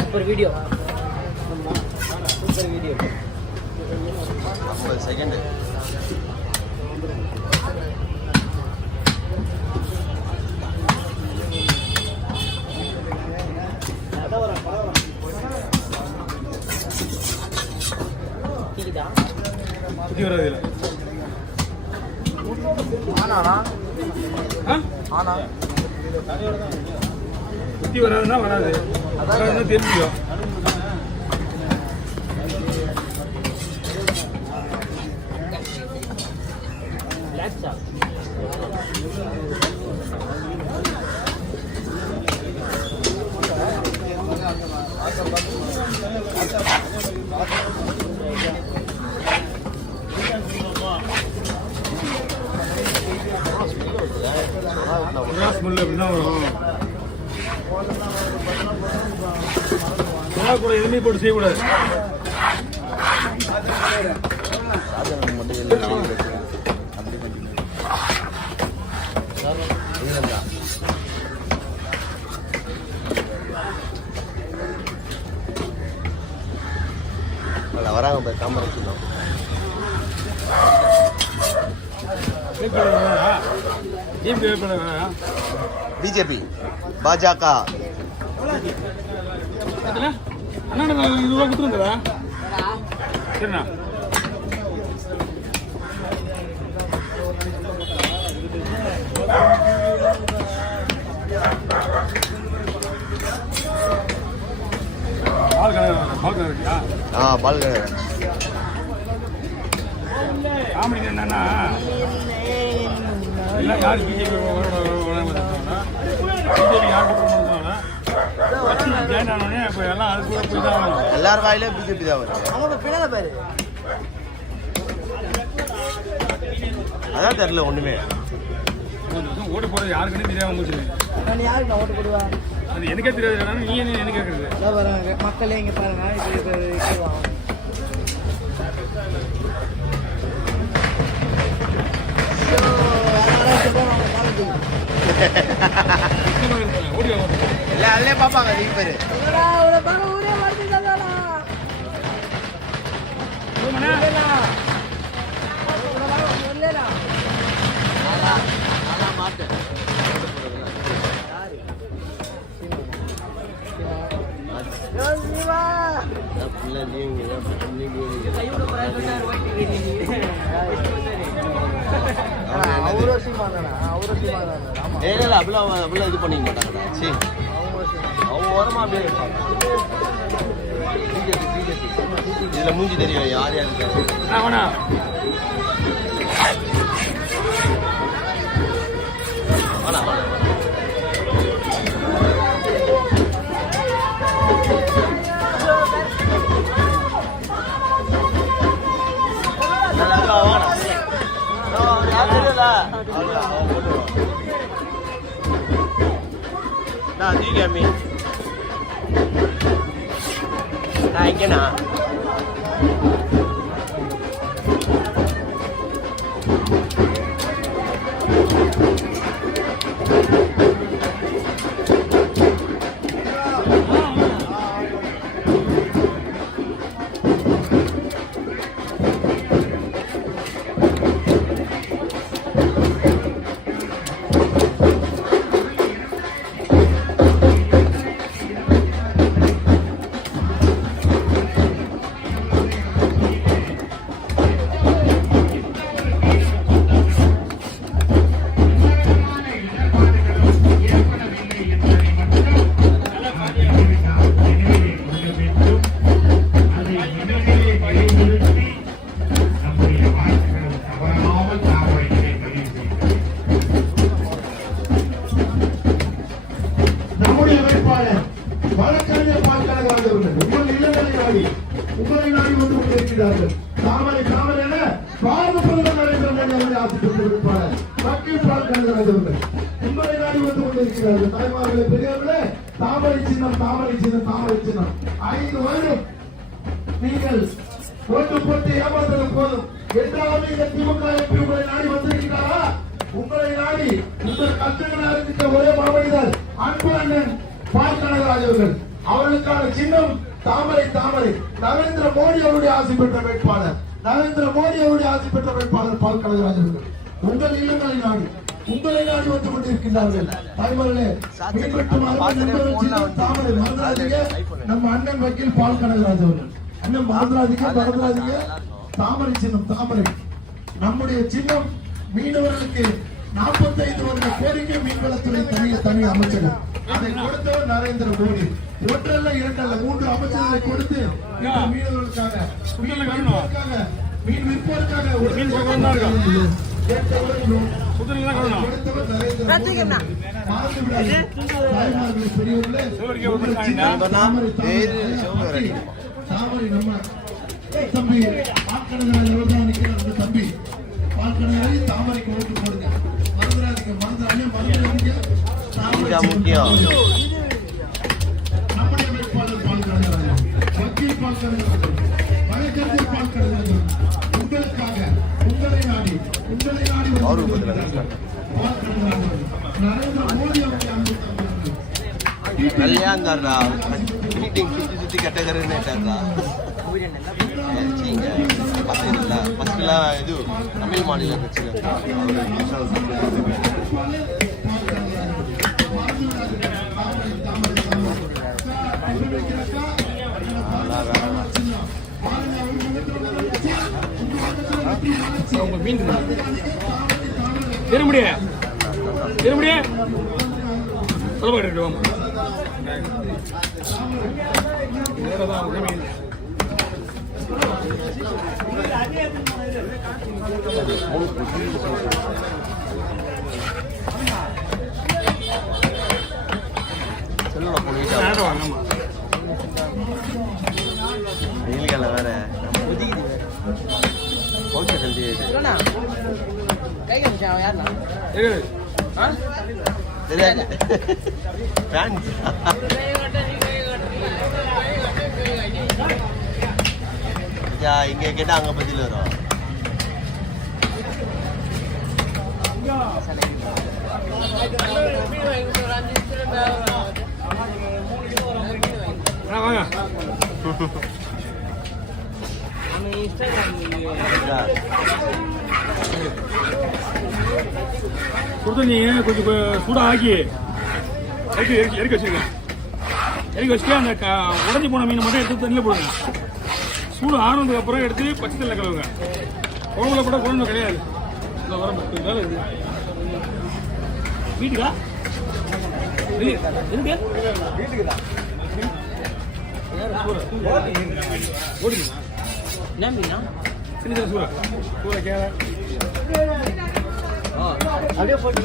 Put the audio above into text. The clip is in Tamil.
Super video, super video. 50 second. குத்தி வராது. குத்தி வராதுன்னா வராது, வராதுன்னா தெரிஞ்சுக்கோ. ஸ்மெல் எப்படின்னா வரும். கூட எதுவுமே போட்டு செய்யக்கூடாது. வராங்க காமராஜ் பிஜேபி பாஜக அண்ணா 20 ரூபா கொடுத்துருந்தா சரிண்ணா. பால் காமெடி என்னன்னா எல்லாம் யார் பிஜேபி யார் ஜாயின் ஆனோடனே இப்போ எல்லாம் அது கூட போய் தான் ஆகணும். எல்லாரும் வாயிலும் பிஜேபி தான் வருது. அதான் தெரியல ஒண்ணுமே. ஓட்டு போடுறது யாருக்குன்னு தெரியாம போச்சு. யாருக்கு நான் ஓட்டு போடுவேன் அது எனக்கே தெரியாது. நீ என்ன கேட்கறது? மக்களே இங்க பாருங்க. எல்லாம் அதிலே பார்ப்பாங்க வீட்டு பேரு. அப்படிலாம் இது பண்ணிக்க மாட்டாங்கடா. சரி அவங்க ஓரமா அப்படியே இருப்பாங்க. இதுல மூஞ்சி தெரியும் யார் யார் இருக்காரு. Nah, you get me. Nah, I cannot. நீங்கள் ஓட்டு போட்டு ஏமாந்தது போதும். என்றாலும் இந்த திமுக எம்பி உங்களை நாடி வந்திருக்கிறாரா? உங்களை நாடி உங்கள் கஷ்டங்களாக இருக்கின்ற ஒரே மாமனிதர் அன்பு அண்ணன் பால் கனகராஜ் அவர்கள். அவர்களுக்கான சின்னம் தாமரை. தாமரை நரேந்திர மோடி அவருடைய ஆசை பெற்ற வேட்பாளர். நரேந்திர மோடி அவருடைய ஆசை பெற்ற வேட்பாளர் பால் கனகராஜ் அவர்கள். உங்கள் இல்லங்களை நாடி உங்களை நாடி வந்து கொண்டிருக்கிறார்கள். தாய்மார்களே, தாமரை மறந்துடாதீங்க. நம்ம அண்ணன் வக்கீல் பால் கனகராஜ் அவர்கள். அண்ணன் மறந்துடாதீங்க. தாமரை சின்னம் தாமரை. நம்முடைய சின்னம் மீனவர்களுக்கு 45 வருட கோரிக்கை மீன்வளத்துறை தனி அமைச்சகம். அதை கொடுத்தவர் நரேந்திர மோடி. ஒன்றல்ல இரண்டல்ல 3 அமைச்சர்களை கொடுத்து மீனவர்களுக்காக மீன் விற்பதற்காக தாமரை நம்ம தம்பி தம்பி பால்கனகரை தாமரைக்கு ஓட்டு போடுங்க. மறந்துடாதீங்க. முக்கியம் நம்முடைய வேட்பாளர் பால் கனகராஜ், வக்கீல் பால் கனகராஜ், வழக்கறிஞர் பால் கனகராஜ் உங்களுக்காக உங்களை நாடி பால் கனகராஜ் நரேந்திர மோடி அவர்கள் நல்லா இருந்தாருடா. மீட்டிங் சுத்தி கட்டகருன்னு ஃபர்ஸ்ட்லாம் இது தமிழ் மாநில கட்சியில் மீன் திரும்பிய வெயில்கால வேற ஓகே தம்பி கை காமிச்சா யாருண்ணா? தெரியாது ஃபேன்ஸ் இங்க கேட்டா அங்க பதில் வரும். வாங்க கொடுத்து நீங்க கொஞ்சம் சூடாக ஆக்கி இறக்கி வச்சுருங்க. இறக்கி வச்சுட்டு அந்த உடஞ்சி போன மீனை மட்டும் எடுத்து தண்ணியில் போடுங்க. சூடு ஆறுனதுக்கு அப்புறம் எடுத்து பச்சை தண்ணியில் கழுவுங்க. குழம்புல கூட குழம்பு கிடையாது. இந்த உடம்பு வேலை இருக்குது. வீட்டுக்கா எதுக்கு வீட்டுக்கு தான் ஓடுங்க. என்ன மீனா? சின்ன சின்ன சூறை கேர அப்படியே போட்டு